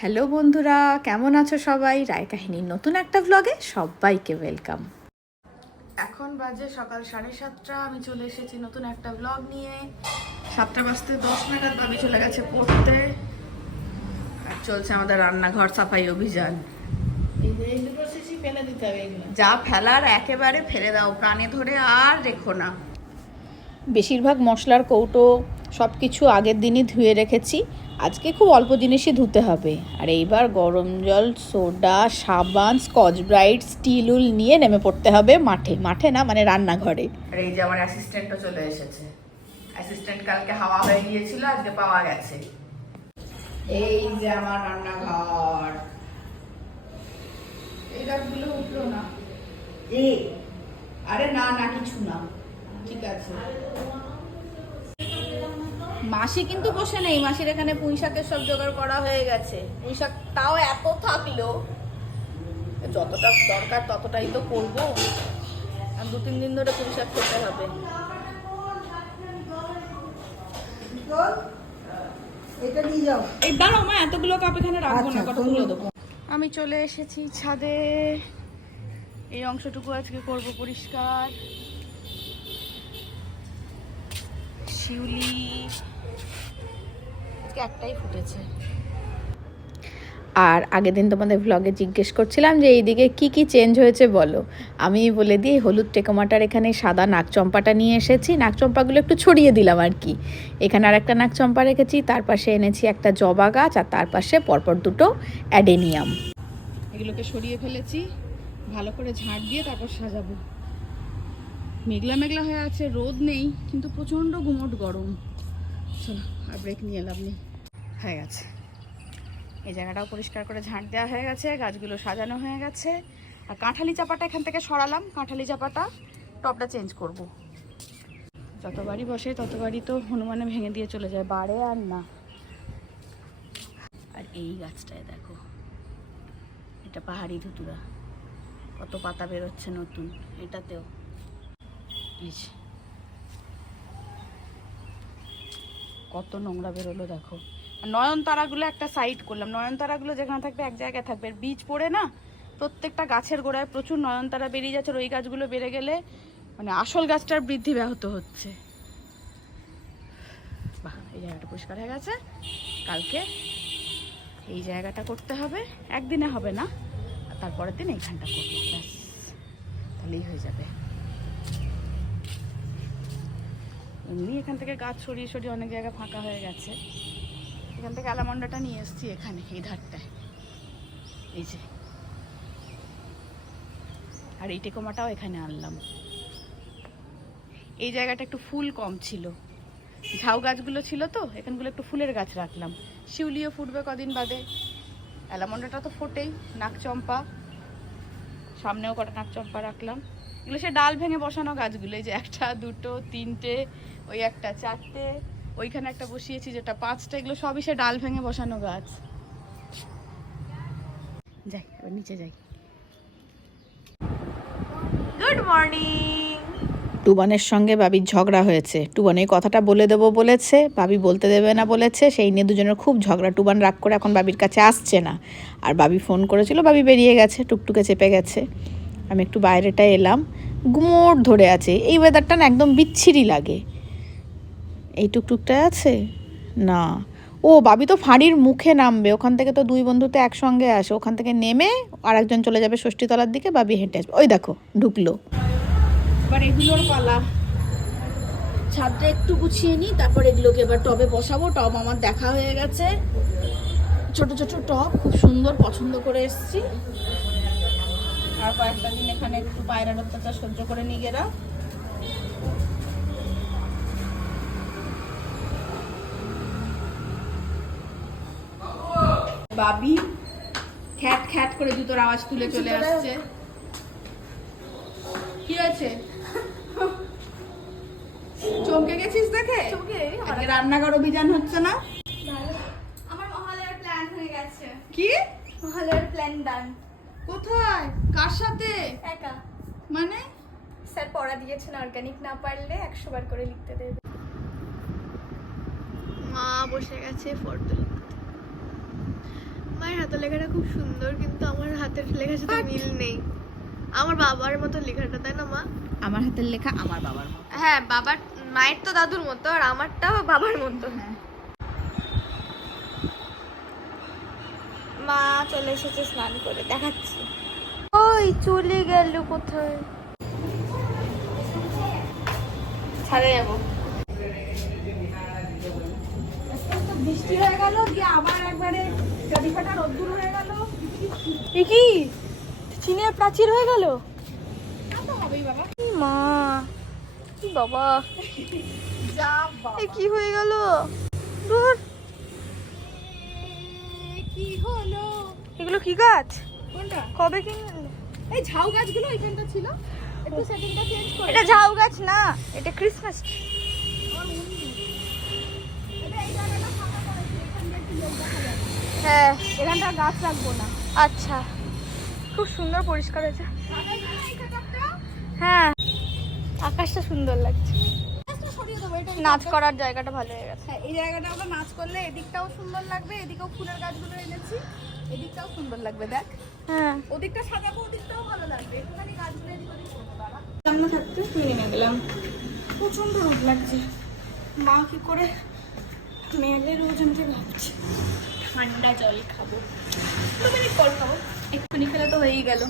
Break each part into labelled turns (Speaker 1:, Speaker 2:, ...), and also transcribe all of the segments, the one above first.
Speaker 1: Hello বন্ধুরা কেমন আছো সবাই? রায় কাহিনীর নতুন একটা ব্লগে সবাইকে ওয়েলকাম এখন বাজে সকাল সাড়ে সাতটা আমি চলে এসেছি নতুন একটা ব্লগ নিয়ে। সাতটা বাজতে দশ নাগাদ ভাবি চলে গেছে পড়তে। আর চলছে আমাদের রান্নাঘর সাফাই অভিযান। যা ফেলার একেবারে ফেলে দাও প্রাণে ধরে আর রেখো না। বেশিরভাগ মশলার কৌটো সব কিছু আগের দিনই ধুয়ে রেখেছি। আজকে খুব অল্প জিনিসই ধুতে হবে। আর এইবার গরম জল, সোডা, সাবান, স্কচ ব্রাইট, স্টিল উল নিয়ে নেমে পড়তে হবে মাঠে। মাঠে না মানে রান্নাঘরে। আর এই যে আমার অ্যাসিস্ট্যান্টও চলে এসেছে। অ্যাসিস্ট্যান্ট কালকে হাওয়া হয়ে গিয়েছিল, আজকে পাওয়া গেছে। এই যে আমার রান্নাঘর। এই গাছগুলো উঠল না। এই। আরে না না, কিছু না। ঠিক আছে। মাসি কিন্তু বসে নেই। মাসির এখানে পুঁই শাকের সব জোগাড় করা হয়ে গেছে। পুঁই শাক তাও এত থাকল। যতটা দরকার ততটাই তো করব। আর দু তিন দিন ধরে পুঁই শাক খেতে হবে।
Speaker 2: এটা নিয়ে যাও
Speaker 1: এই দাঁড়াও মা এতগুলো কাপ এখানে রাখব না
Speaker 2: আচ্ছা,
Speaker 1: কতগুলো দেবো? আমি চলে এসেছি ছাদে। এই অংশটুকু আজকে করব পরিষ্কার। শিউলি। আজকে একটাই ফুটেছে। আর আগের দিন তোমাদের ভ্লগে জিজ্ঞেস করছিলাম যে এইদিকে কি কি চেঞ্জ হয়েছে বলো? আমি বলে দিই হলুদ টেকোমাটার এখানে সাদা নাকচম্পাটা নিয়ে এসেছি। নাকচম্পাগুলো একটু ছড়িয়ে দিলাম আর কি। এখানে আর একটা নাকচম্পা রেখেছি তার পাশে এনেছি একটা জবা গাছ আর তার পাশে পরপর দুটো অ্যাডেনিয়াম। এগুলোকে সরিয়ে ফেলেছি ভালো করে ঝাড় দিয়ে তারপর সাজাবো। মেঘলা মেঘলা হয়ে আছে, রোদ নেই, কিন্তু প্রচণ্ড গুমট গরম। চলো, আর ব্রেক নিয়ে লাভ নেই। হয়ে গেছে। এই জায়গাটাও পরিষ্কার করে ঝাঁট দেওয়া হয়ে গেছে, গাছগুলো সাজানো হয়ে গেছে। আর কাঁঠালি চাপাটা এখান থেকে সরালাম। কাঁঠালি চাপাটা টপটা চেঞ্জ করব। যতবারই বসে, ততবারই তো হনুমানে ভেঙে দিয়ে চলে যায়, বাড়ে আর না। আর এই গাছটায় দেখো, এটা পাহাড়ি ধুতুরা। কত পাতা বেরোচ্ছে নতুন, এটাতেও। এই কত নোংরা বেরোলো, দেখো। নয়নতারাগুলো একটা সাইড করলাম। নয়নতারাগুলো যেখানে থাকবে, এক জায়গায় থাকবে। বীজ পড়ে না, প্রত্যেকটা গাছের গোড়ায় প্রচুর নয়নতারা বেরিয়ে যাচ্ছে। ওই গাছগুলো বেড়ে গেলে মানে আসল গাছটার বৃদ্ধি ব্যাহত হচ্ছে। বাহ, এই জায়গাটা পরিষ্কার হয়ে গেছে। কালকে এই জায়গাটা করতে হবে। একদিনে হবে না তারপরের দিন এইখানটা করব, ব্যাস। তাহলেই হয়ে যাবে। এমনি এখান থেকে গাছ সরিয়ে সরিয়ে অনেক জায়গা ফাঁকা হয়ে গেছে। এখান থেকে আলামন্ডাটা নিয়ে এসেছি এখানে, এই ধারটায়। এই যে। আর এই টেকোমাটাও এখানে আনলাম। এই জায়গাটা একটু ফুল কম ছিল। ঝাউ গাছগুলো ছিল তো, এখানগুলো একটু ফুলের গাছ রাখলাম। শিউলিও ফুটবে কদিন বাদে। অ্যালামন্ডাটা তো ফোটেই, নাকচম্পা। সামনেও কটা নাকচম্পা রাখলাম। এগুলো সে ডাল ভেঙে বসানো গাছগুলো, এই যে একটা, দুটো, তিনটে ওই একটা চারটে ওইখানে একটা বসিয়েছি যেটা পাঁচটা এগুলো সবই সে ডাল ভেঙে বসানো গাছ। যাই এবার নিচে যাই। গুড মর্নিং টুবানের সঙ্গে বাবির ঝগড়া হয়েছে। টুবান এই কথাটা বলে দেবো বলেছে বাবি বলতে দেবে না বলেছে সেই নিয়ে দুজনের খুব ঝগড়া। টুবান রাগ করে এখন বাবির কাছে আসছে না। আর বাবি ফোন করেছিল বাবি বেরিয়ে গেছে টুকটুকে চেপে গেছে। আমি একটু বাইরেটা এলাম। গুমোট ধরে আছে। এই ওয়েদারটা না একদম বিচ্ছিরি লাগে। এই টুকটুকটা আছে? না। ও, বাবি তো ফাঁড়ির মুখে নামবে। ওখান থেকে তো দুই বন্ধু তো একসঙ্গে আসে। ওখান থেকে নেমে আর একজন চলে যাবে ষষ্ঠীতলার দিকে, বাবি হেঁটে আসবে। ওই দেখো, ঢুকলো। এবার এগুলোর ছাদটা একটু গুছিয়ে নিই তারপর এগুলোকে এবার টবে বসাবো। টব আমার দেখা হয়ে গেছে। ছোট ছোট টব, খুব সুন্দর, পছন্দ করে এসেছি। আর কয়েকটা দিন এখানে একটু পায়রার অত্যাচার সহ্য করে নিয়ে বাবি খ্যাট খ্যাট করে জুতোর আওয়াজ তুলে চলে আসছে। কি হয়েছে? চমকে গেছিস দেখে? আজকে রান্নাঘর অভিযান হচ্ছে না?
Speaker 3: আমার মহালয়ার প্ল্যান হয়ে গেছে।
Speaker 1: কি?
Speaker 3: মহালয়ার প্ল্যান ডান
Speaker 1: কোথায়? কার সাথে?
Speaker 3: একা।
Speaker 1: মানে?
Speaker 3: স্যার পড়া দিয়েছেন অর্গানিক না পারলে একশো বার করে লিখতে দেবে। মা বসে গেছে ফটো মার
Speaker 4: হাতের লেখাটা খুব সুন্দর কিন্তু আমার হাতের লেখার সাথে মিল নেই। আমার বাবার মতো লেখাটা তাই না মা?
Speaker 1: আমার হাতের লেখা আমার বাবার মতো।
Speaker 4: হ্যাঁ বাবার মায়ের তো দাদুর মতো আর আমারটাও বাবার মতো।
Speaker 1: হ্যাঁ।
Speaker 4: মা চলে এসেছে স্নান করে দেখাচ্ছি। ওই চলে গেল কোথায়? ছাদে যাব।
Speaker 2: বৃষ্টি হয়ে গেল দিয়ে আবার
Speaker 4: এ কি? চীনের প্রাচীর হয়ে গেল? মা কি বাবা। এ কি হয়ে গেল? দূর
Speaker 2: কি হলো?
Speaker 4: এগুলো কি গাছ?
Speaker 2: কোনটা?
Speaker 4: কবে কিনলে
Speaker 2: এই ঝাউ গাছগুলো এখানটা ছিল। একটু সেটিংটা চেঞ্জ করে।
Speaker 4: এটা ঝাউ গাছ না এটা ক্রিসমাস
Speaker 2: এটা এই জায়গাটা ফাঁকা করেছে এখান দিয়ে একটু লোক দেখা যাবে
Speaker 4: হ্যাঁ।
Speaker 2: এখানটা গাছ রাখব না।
Speaker 4: আচ্ছা। খুব সুন্দর পরিষ্কার হয়েছে। হ্যাঁ। আকাশটা সুন্দর লাগছে। নাচ করার জায়গাটা ভালো হয়ে গেছে।
Speaker 2: হ্যাঁ এই জায়গাটা আমরা নাচ করলে এদিকটাও সুন্দর লাগবে এদিকেও ফুলের গাছগুলো এনেছি এদিকটাও সুন্দর লাগবে দেখ।
Speaker 4: হ্যাঁ।
Speaker 2: ওদিকটা সাজাবো ওদিকটাও ভালো লাগবে। একটুখানি গাছগুলো এদিক ওদিক করব
Speaker 4: সামনে থাকতে তুই নেমে গেলাম।
Speaker 2: প্রচণ্ড রোদ লাগছে। মা কি করে মেয়েদের ওজনকে ভাবছে।
Speaker 4: ঠান্ডা জল খাব। দু মিনিট পর খাব। এক্ষুনি খেলে তো হয়েই গেল।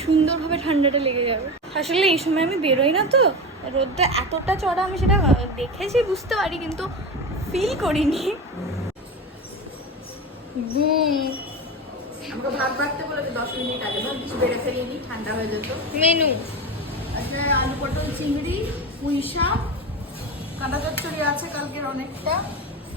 Speaker 4: সুন্দরভাবে ঠান্ডাটা লেগে যাবে আসলে এই সময় আমি বেরোই না তো। রোদটা এতটা চড়া আমি সেটা দেখেছি বুঝতে পারি কিন্তু ফিল করিনি।
Speaker 1: হয়ে
Speaker 4: মেনু?
Speaker 1: আচ্ছা আলু পটল চিংড়ি পুঁই শাক কাঁটা চচ্চড়ি আছে কালকের অনেকটা।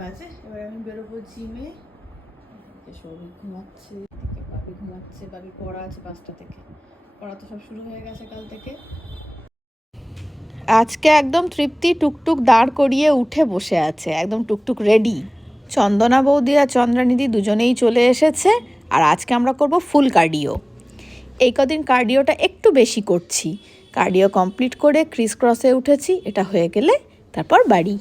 Speaker 1: বাজে, এবার আমি বেরোবো জিমে। ঘুমাচ্ছে বাবি ঘুমাচ্ছে, বাবি পড়া আছে পাঁচটা থেকে। পড়া তো সব শুরু হয়ে গেছে কাল থেকে। আজকে একদম তৃপ্তি টুকটুক দাঁড় করিয়ে উঠে বসে আছে, একদম টুকটুক রেডি চন্দনা বৌদি আর চন্দ্রানিধি দুজনেই চলে এসেছে, আর আজকে আমরা করব ফুল কার্ডিও এই কদিন কার্ডিওটা একটু বেশি করছি। কার্ডিও কমপ্লিট করে ক্রিস ক্রসে উঠেছি, এটা হয়ে গেলে তারপর বাড়ি।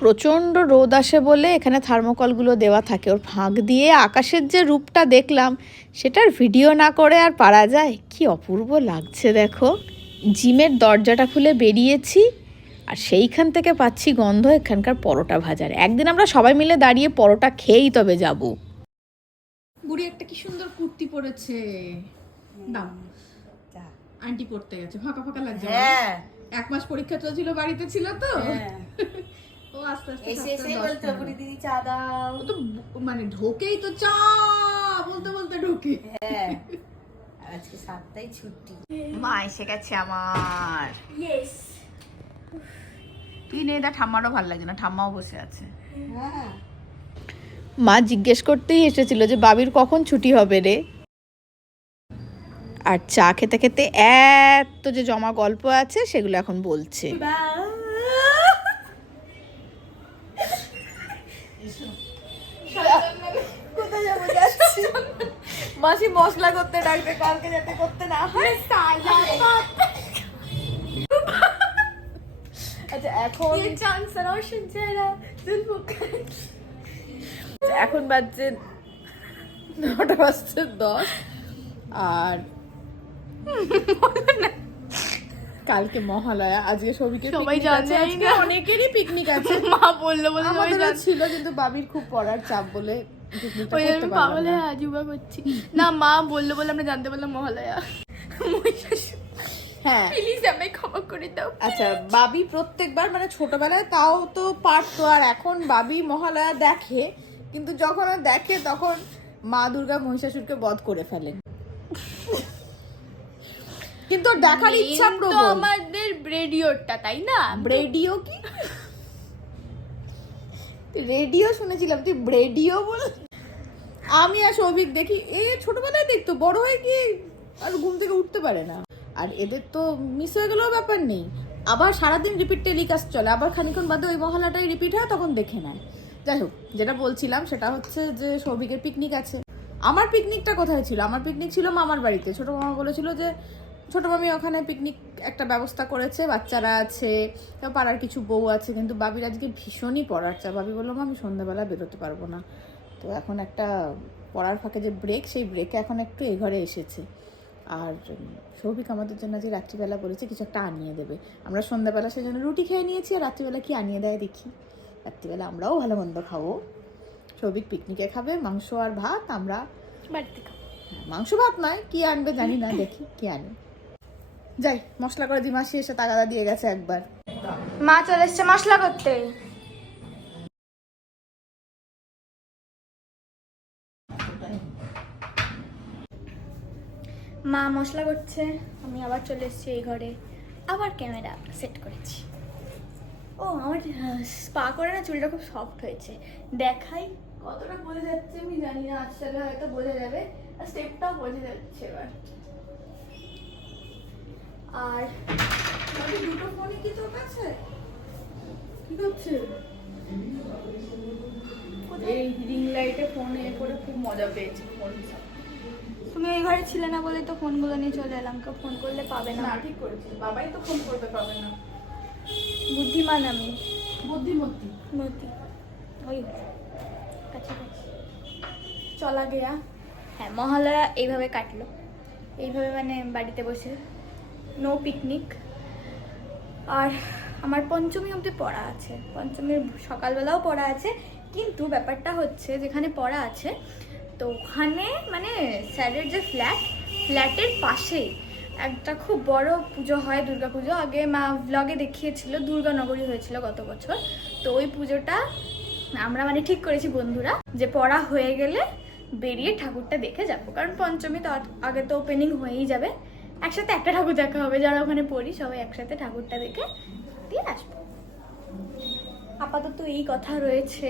Speaker 1: প্রচণ্ড রোদ আসে বলে এখানে থার্মোকলগুলো দেওয়া থাকে। ওর ফাঁক দিয়ে আকাশের যে রূপটা দেখলাম সেটার ভিডিও না করে আর পারা যায়? কি অপূর্ব লাগছে দেখো। জিমের দরজাটা খুলে বেরিয়েছি আর সেইখান থেকে পাচ্ছি গন্ধ এখানকার পরোটা ভাজার। একদিন আমরা সবাই মিলে দাঁড়িয়ে পরোটা খেয়েই তবে যাব। বুড়ি একটা কি সুন্দর কুর্তি পরেছে। দাও। আন্টি পড়তে গেছে। ফাঁকা ফাঁকা লাগছে।
Speaker 2: হ্যাঁ।
Speaker 1: এক মাস পরীক্ষা চলছিল বাড়িতে ছিল তো। মানে ঢোকেই তো চা বলতে বলতে ঢোকে।
Speaker 2: হ্যাঁ। আজকে সাতটাই ছুটি।
Speaker 1: মা এসে গেছে আমার।
Speaker 4: यस
Speaker 1: তুই নেই দা ঠাম্মারও ভালো লাগছে না ঠাম্মাও বসে আছে।
Speaker 2: হ্যাঁ।
Speaker 1: মা জিজ্ঞেস করতেই এসেছিল যে বাবির কখন ছুটি হবে রে? আর চা খেতে খেতে এত যে জমা গল্প আছে সেগুলো এখন বলছে।
Speaker 4: মাসি মশলা করতে ডাকবে কালকে যাতে করতে না হয়। আচ্ছা এখন
Speaker 1: এখন বাজছে নটা বাজছে দশ আর কালকে মহালয়া আজকে সবাইকে
Speaker 4: সবাই জানে
Speaker 1: অনেকেরই পিকনিক আছে।
Speaker 4: মা বলল বলে আমাদের
Speaker 1: ছিল কিন্তু বাবির খুব পড়ার চাপ বলে
Speaker 4: ওই আমি আজুবা করছি। না মা বলল বলে আমরা জানতে পারলাম মহালয়া।
Speaker 1: হ্যাঁ।
Speaker 4: প্লিজ আমায় ক্ষমা করে দাও
Speaker 1: আচ্ছা বাবি প্রত্যেকবার মানে ছোটবেলায় তাও তো পারতো আর এখন বাবি মহালয়া দেখে কিন্তু যখন দেখে তখন মা দুর্গা মহিষাসুরকে বধ করে ফেলেন কিন্তু দেখার ইচ্ছা প্রবল।
Speaker 4: আমাদের রেডিওটা তাই না?
Speaker 1: রেডিও কি? রেডিও শুনেছিলাম, তুই রেডিও বল। আমি আর সৌভিক দেখি, এ ছোটবেলায় দেখতো, বড় হয়ে গিয়ে আর ঘুম থেকে উঠতে পারে না। আর এদের তো মিস হয়ে গেলেও ব্যাপার নেই। আবার সারাদিন রিপিট টেলিকাস্ট চলে, আবার খানিক্ষণ বাদে ওই মহলাটাই রিপিট হয়, তখন দেখে নেয়। যাই হোক, যেটা বলছিলাম, সেটা হচ্ছে যে সৌভিকের পিকনিক আছে। আমার পিকনিকটা কোথায় ছিল? আমার পিকনিক ছিল মামার বাড়িতে। ছোট মামা বলেছিল যে, ছোট মামি ওখানে পিকনিক একটা ব্যবস্থা করেছে বাচ্চারা আছে পাড়ার কিছু বউ আছে কিন্তু বাবির আজকে ভীষণই পড়ার চা বাবি বলল আমি সন্ধ্যাবেলা বেরোতে পারব না। তো এখন একটা পড়ার ফাঁকে যে ব্রেক সেই ব্রেকে এখন একটু এ ঘরে এসেছে। আর সৌভিক আমাদের জন্য যে রাত্রিবেলা বলেছে কিছু একটা আনিয়ে দেবে। আমরা সন্ধ্যাবেলা সেই জন্য রুটি খেয়ে নিয়েছি আর রাত্রিবেলা কি আনিয়ে দেয় দেখি। রাত্রিবেলা আমরাও ভালো মন্দ খাব। সৌভিক পিকনিকে খাবে মাংস আর ভাত আমরা
Speaker 4: বাড়িতে খাব।
Speaker 1: হ্যাঁ, মাংস ভাত নয় কি আনবে জানি না দেখি কি আনে। যাই, মশলা করে দি মাসি এসে তাগাদা দিয়ে গেছে একবার।
Speaker 4: মা চলে এসছে মশলা করতে। মা মশলা করছে, আমি আবার চলে এসেছি এই ঘরে। আবার ক্যামেরা সেট করেছি। ও, আমার স্পা করে না চুলটা খুব সফট হয়েছে। দেখাই কতটা বোঝা যাচ্ছে, আমি জানি না আসলে হয়তো বোঝা যাবে। আর স্টেপটাও বোঝা যাচ্ছে এবার। আর
Speaker 1: দুটো ফোনই কি তোর কাছে? কি করছে? এই রিং লাইটে ফোন এ করে খুব মজা পেয়েছি ফোন
Speaker 4: তুমি ওই ঘরে ছিলে না বলে তো ফোনগুলো নিয়ে চলে এলাম কেউ ফোন করলে পাবে না।
Speaker 1: না ঠিক করেছিস বাবাই তো ফোন করতে পারবে না।
Speaker 4: বুদ্ধিমান আমি।
Speaker 1: বুদ্ধিমতী।
Speaker 4: মতি ওই কাছাকাছি। চলা গেয়া হ্যাঁ মহালয়া এইভাবে কাটলো। এইভাবে মানে বাড়িতে বসে নো পিকনিক আর আমার পঞ্চমী অবধি পড়া আছে। পঞ্চমীর সকালবেলাও পড়া আছে। কিন্তু ব্যাপারটা হচ্ছে, যেখানে পড়া আছে, তো ওখানে মানে স্যারের যে ফ্ল্যাট ফ্ল্যাটের পাশেই একটা খুব বড় পুজো হয়, দুর্গা পুজো। আগে মা ব্লগে দেখিয়েছিল, দুর্গানগরী হয়েছিল গত বছর। তো ওই পুজোটা আমরা মানে ঠিক করেছি বন্ধুরা, যে পড়া হয়ে গেলে বেরিয়ে ঠাকুরটা দেখে যাব। কারণ পঞ্চমী তো আগে তো ওপেনিং হয়েই যাবে। একসাথে একটা ঠাকুর দেখা হবে যারা ওখানে পড়ি সবাই একসাথে ঠাকুরটা দেখে দিয়ে আসব। আপাতত এই কথা রয়েছে।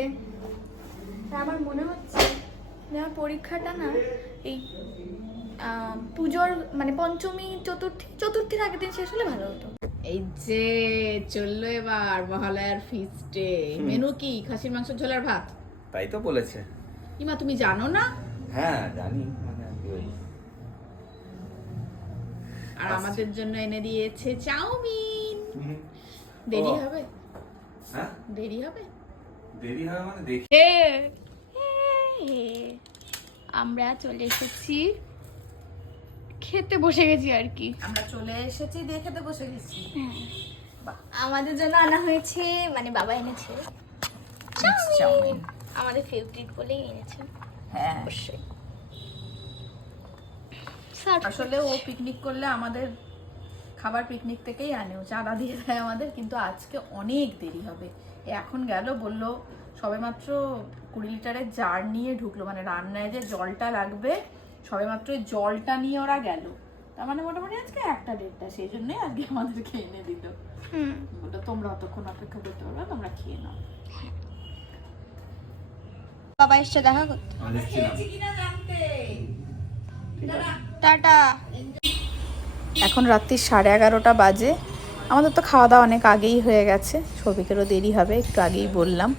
Speaker 4: আমার মনে হচ্ছে যে আমার পরীক্ষাটা না এই আহ, পুজোর মানে পঞ্চমী চতুর্থী চতুর্থীর আগের দিন শেষ হলে ভালো হতো।
Speaker 1: এই যে চলল এবার মহালয়ার ফিস্টে মেনু কি? খাসির মাংস ঝোলার ভাত?
Speaker 5: তাই তো বলেছে।
Speaker 1: ইমা তুমি জানো না?
Speaker 5: হ্যাঁ জানি মানে আর কি ওই
Speaker 1: আর
Speaker 5: আচ্ছা।
Speaker 1: আমাদের জন্য এনে দিয়েছে চাউমিন। দেরি হবে?
Speaker 5: হ্যাঁ?
Speaker 1: দেরি হবে?
Speaker 5: দেরি হবে মানে দেখি।
Speaker 4: আমরা চলে এসেছি। খেতে বসে গেছি আর কি।
Speaker 1: আমরা চলে এসেছি দেখে খেতে বসে গেছি।
Speaker 4: আমাদের জন্য আনা হয়েছে মানে বাবা এনেছে
Speaker 1: চাউমিন।
Speaker 4: আমাদের ফেভারিট বলেই এনেছে।
Speaker 1: হ্যাঁ।
Speaker 4: অবশ্যই।
Speaker 1: আসলে ও পিকনিক করলে আমাদের খাবার পিকনিক থেকেই আনে। ও চাঁদা দিয়ে দেয় আমাদের কিন্তু আজকে অনেক দেরি হবে। এ এখন গেল বলল সবেমাত্র কুড়ি লিটারের জার নিয়ে ঢুকলো। মানে রান্নায় যে জলটা লাগবে সবেমাত্র ওই জলটা নিয়ে ওরা গেল। তার মানে মোটামুটি আজকে একটা দেড়টা সেই জন্যই আজকে আমাদেরকে এনে দিল। বলল তোমরা অতক্ষণ অপেক্ষা করতে পারবে তোমরা খেয়ে নাও।
Speaker 4: বাবা এসছে দেখা করতে। টাটা।
Speaker 1: এখন রাত্রি সাড়ে এগারোটা বাজে। আমাদের তো খাওয়া দাওয়া অনেক আগেই হয়ে গেছে। সবিকেরও দেরি হবে, একটু আগেই বললাম।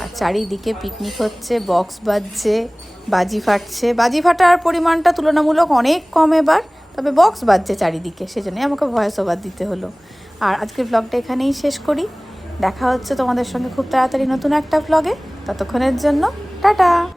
Speaker 1: আর চারিদিকে পিকনিক হচ্ছে, বক্স বাজছে, বাজি ফাটছে। বাজি ফাটার পরিমাণটা তুলনামূলক অনেক কম এবার, তবে বক্স বাজছে চারিদিকে, সেজন্যই আমাকে ভয়েস ওভার দিতে হলো। আর আজকের ব্লগটা এখানেই শেষ করি। দেখা হচ্ছে তোমাদের সঙ্গে খুব তাড়াতাড়ি নতুন একটা ব্লগে ততক্ষণের জন্য, টাটা!